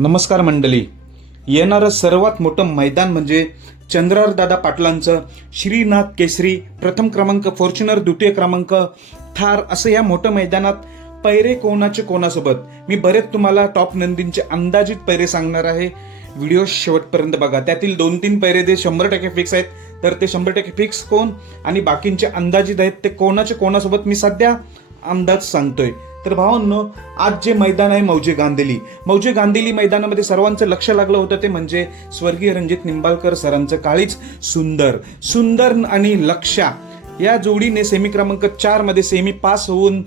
नमस्कार मंडळी. येणारं सर्वात मोठं मैदान म्हणजे चंद्रारदादा पाटलांचं श्रीनाथ केसरी प्रथम क्रमांक फॉर्च्युनर द्वितीय क्रमांक थार असं या मोठ्या मैदानात पैरे कोणाचे कोणासोबत? मी बरेच तुम्हाला टॉप नंदींचे अंदाजित पैरे सांगणार आहे. व्हिडिओ शेवटपर्यंत बघा. त्यातील दोन तीन पैरे जे शंभर टक्के फिक्स आहेत तर ते शंभर टक्के फिक्स कोण? आणि बाकींचे अंदाजित आहेत ते कोणाचे कोणासोबत मी सध्या अंदाज सांगतोय. तर भावांनो आज जे मैदान आहे मौजे गांधेली मौजे गांधेली मैदानामध्ये सर्वांचं लक्ष लागलं होतं ते म्हणजे स्वर्गीय रणजित निंबाळकर सरांचं काळीच सुंदर. सुंदर आणि लक्षा या जोडीने सेमी क्रमांक चारमध्ये सेमी पास होऊन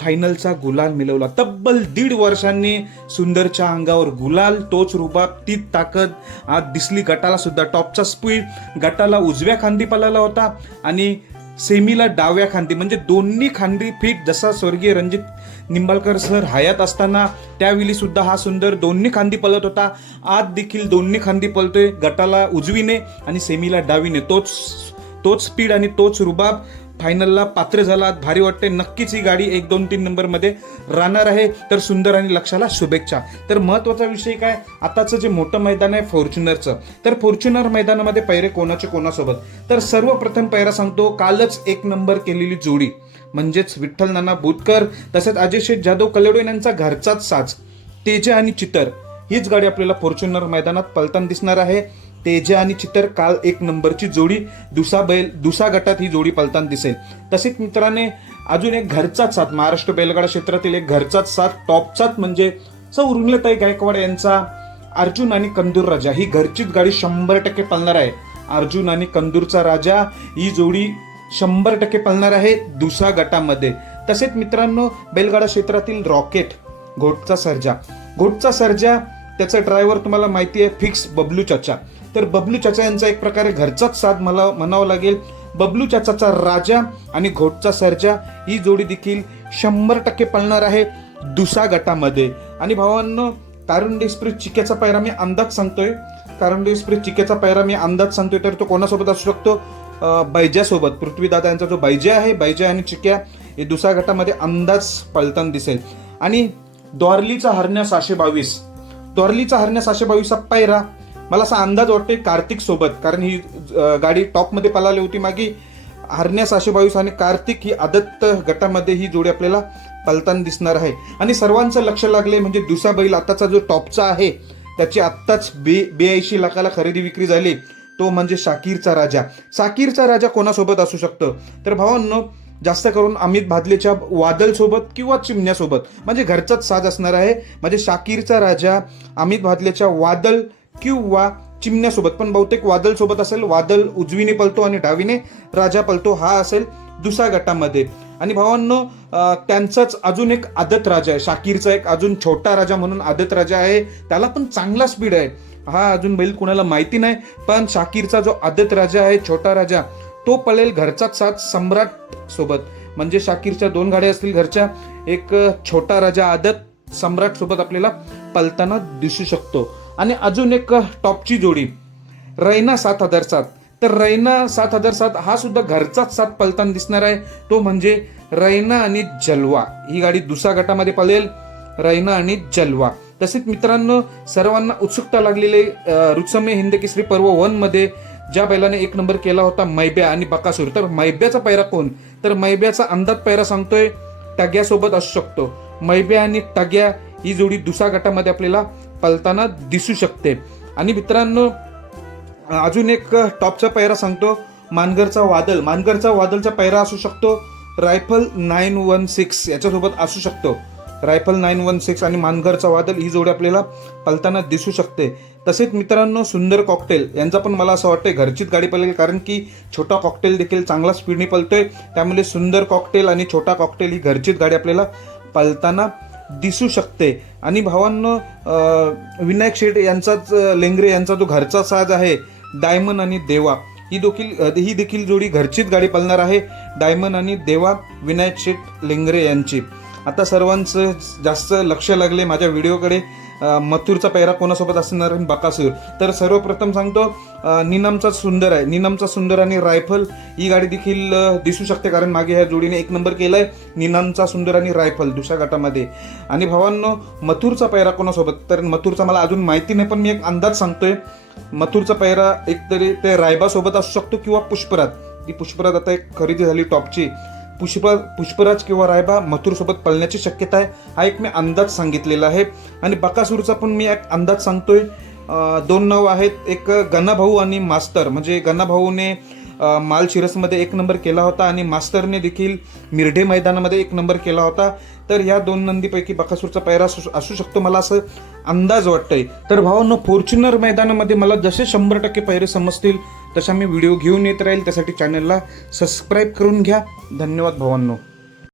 फायनलचा गुलाल मिळवला. तब्बल दीड वर्षांनी सुंदरच्या अंगावर गुलाल तोच रुबाब ती ताकद आज दिसली. गटाला सुद्धा टॉपचा स्पीड गटाला उजव्या खांदी पळाला होता आणि सेमीला डाव्या खांदी म्हणजे दोन्ही खांदी फिट जसा स्वर्गीय रणजित निंबाळकर सर हयात असताना त्यावेळी सुद्धा हा सुंदर दोन्ही खांदी पळत होता. आत देखील दोन्ही खांदी पळतोय गटाला उजवीने आणि सेमीला डावीने. तोच तोच स्पीड आणि तोच रुबाब. फायनलला पात्र झाला. भारी वाटते नक्कीच ही गाडी एक दोन तीन नंबरमध्ये राहणार आहे. तर सुंदर आणि लक्षाला शुभेच्छा. तर महत्त्वाचा विषय काय? आताचं जे मोठं मैदान आहे फॉर्च्युनरचं. तर फॉर्च्युनर मैदानामध्ये पैरे कोणाचे कोणासोबत? तर सर्वप्रथम पैरा सांगतो कालच एक नंबर केलेली जोडी. म्हणजेच विठ्ठल नाना बुतकर तसेच अजय शेठ जाधव कलेडोन यांचा घरचाच साज. तेजा आणि चितर. हीच गाडी आपल्याला फॉर्च्युनर मैदानात पलताना दिसणार आहे. तेजा आणि चितर काल एक नंबरची जोडी दुसा बैल दुसा गटात ही जोडी पलताना दिसेल. तसेच मित्राने अजून एक घरचाच साथ महाराष्ट्र बैलगाडा क्षेत्रातील एक घरचाच साथ टॉपचाच म्हणजे सौ उर्मिलताई गायकवाड यांचा अर्जुन आणि कंदूर राजा. ही घरचीच गाडी शंभर टक्के पळणार आहे. अर्जुन आणि कंदूरचा राजा ही जोडी शंभर टक्के पळणार आहे दुसा गटामध्ये. तसेच मित्रांनो बैलगाडा क्षेत्रातील रॉकेट घोटचा सर्जा. घोटचा सर्जा त्याचा ड्रायव्हर तुम्हाला माहिती आहे फिक्स बबलू चाचा. तर बबलू चाचा यांचा एक प्रकारे घरचाच साथ मला म्हणावं लागेल. बबलू चाचाचा राजा आणि घोटचा सर्जा ही जोडी देखील शंभर टक्के पळणार आहे दुसा गटामध्ये. आणि भावांनो तारुण एक्सप्रेस चिक्याचा पायरा मी अंदाज सांगतोय. तारुण एक्सप्रेस चिक्याचा पायरा मी अंदाज सांगतोय तर तो कोणासोबत असू शकतो? बैज्यासोबत पृथ्वीदादा यांचा जो बैजा आहे बैजा आणि चिक्या हे दुसऱ्या गटामध्ये अंदाज पळताना दिसेल. आणि द्वारलीचा हरण्या सहाशे बावीस. द्वारलीचा हरण्या सहाशे बावीसचा पायरा मला असा अंदाज वाटतोय कार्तिक सोबत कारण ही गाडी टॉपमध्ये पळाली होती मागे. हरण्या सहाशे बावीस आणि कार्तिक ही आदत्त गटामध्ये ही जोडी आपल्याला पलताना दिसणार आहे. आणि सर्वांचं लक्ष लागले म्हणजे दुसरा बैल आताचा जो टॉपचा आहे त्याची आत्ताच बे बेऐंशी लाखाला खरेदी विक्री झाली. तो म्हणजे शाकीरचा राजा. शाकीरचा राजा कोणासोबत असू शकतं? तर भावांनो जास्त करून अमित भादलेच्या वादलसोबत किंवा चिमण्यासोबत. म्हणजे घरचाच साज असणार आहे. म्हणजे शाकीरचा राजा अमित भादलेच्या वादल किंवा चिमण्यासोबत पण बहुतेक वादल सोबत असेल वादल उजवीने पलतो आणि डावीने राजा पलतो हा असेल दुसऱ्या गटामध्ये. आणि भावांनो त्यांचाच अजून एक आदत राजा आहे शाकीरचा एक अजून छोटा राजा म्हणून आदत राजा आहे त्याला पण चांगला स्पीड आहे. हा अजून बैल कुणाला माहिती नाही पण शाकीरचा जो आदत राजा आहे छोटा राजा तो पळेल घरचाच साथ सम्राट सोबत. म्हणजे शाकीरच्या दोन गाड्या असतील घरच्या एक छोटा राजा आदत सम्राट सोबत आपल्याला पलताना दिसू शकतो. आणि अजून एक टॉपची जोडी. रैना सात हजार सात. तर रैना सात हजार सात हा सुद्धा घरचाच सात पलताना दिसणार आहे. तो म्हणजे रैना आणि जलवा. ही गाडी दुसऱ्या गटामध्ये पळेल. रैना आणि जलवा. तसेच मित्रांनो सर्वांना उत्सुकता लागलेले रुत्समय हिंद केसरी पर्व वनमध्ये ज्या बैलाने एक नंबर केला होता मैब्या आणि बकासूर. तर मैब्याचा पैरा कोण? तर मैब्याचा अंदाज पैरा सांगतोय टग्यासोबत असू शकतो. मैब्या आणि टग्या ही जोडी दुसऱ्या गटामध्ये आपल्याला पलताना दिसू शकते. आणि मित्रांनो अजून एक टॉपचा पैरा सांगतो. मानगरचा वादल. मानगरचा वादलचा पैरा असू शकतो. रायफल नाईन वन सिक्स याच्यासोबत असू शकतो. रायफल नाईन वन सिक्स आणि मानगरचा वादल ही जोडी आपल्याला पलताना दिसू शकते. तसेच मित्रांनो सुंदर कॉकटेल यांचा पण मला असं वाटतंय घरचीच गाडी पळेल कारण की छोटा कॉकटेल देखील चांगला स्पीडने पलतोय त्यामुळे सुंदर कॉकटेल आणि छोटा कॉकटेल ही घरचीच गाडी आपल्याला पलताना दिसू शकते. आणि भावांनो विनायक शेठ यांचाच लेंगरे यांचा जो घरचा साज आहे डायमंड आणि देवा ही देखील ही देखील जोडी घरचीच गाडी पालणार आहे डायमंड आणि देवा विनायक शेठ लेंगरे यांची. आता सर्वांचं जास्त लक्ष लागले माझ्या व्हिडिओकडे. मथुरचा पैरा कोणासोबत असणार बकासूर. तर सर्वप्रथम सांगतो निनमचा सुंदर आहे. निनमचा सुंदर आणि रायफल ही गाडी देखील दिसू शकते कारण मागे ह्या जोडीने एक नंबर केलाय. निनमचा सुंदर आणि रायफल दुसऱ्या गटामध्ये. आणि भावांनो मथुरचा पेहरा कोणासोबत? तर मथुरचा मला अजून माहिती नाही पण मी एक अंदाज सांगतोय. मथुरचा पैरा एकतरी ते रायबासोबत असू शकतो किंवा पुष्पराज. ती पुष्पराज आता एक खरेदी झाली टॉपची. पुष्प पुष्पराज किंवा रायबा मथुरसोबत पळण्याची शक्यता आहे. हा एक मी अंदाज सांगितलेला आहे. आणि बकासूरचा पण मी एक अंदाज सांगतोय. दोन नाव आहेत. एक गणाभाऊ आणि मास्तर. म्हणजे गणाभाऊने माल शिरसमध्ये एक नंबर केला होता आणि मास्तरने देखील मिरढे मैदानामध्ये एक नंबर केला होता. तर ह्या दोन नंदीपैकी बकासूरचा पैरा असू असू शकतो मला असं अंदाज वाटतंय. तर भावांनो फॉर्च्युनर मैदानामध्ये मला जसे शंभर टक्के पैरे समजतील तसा मी व्हिडिओ घेऊन येत राहील त्यासाठी चॅनलला सबस्क्राईब करून घ्या. धन्यवाद भावांनो.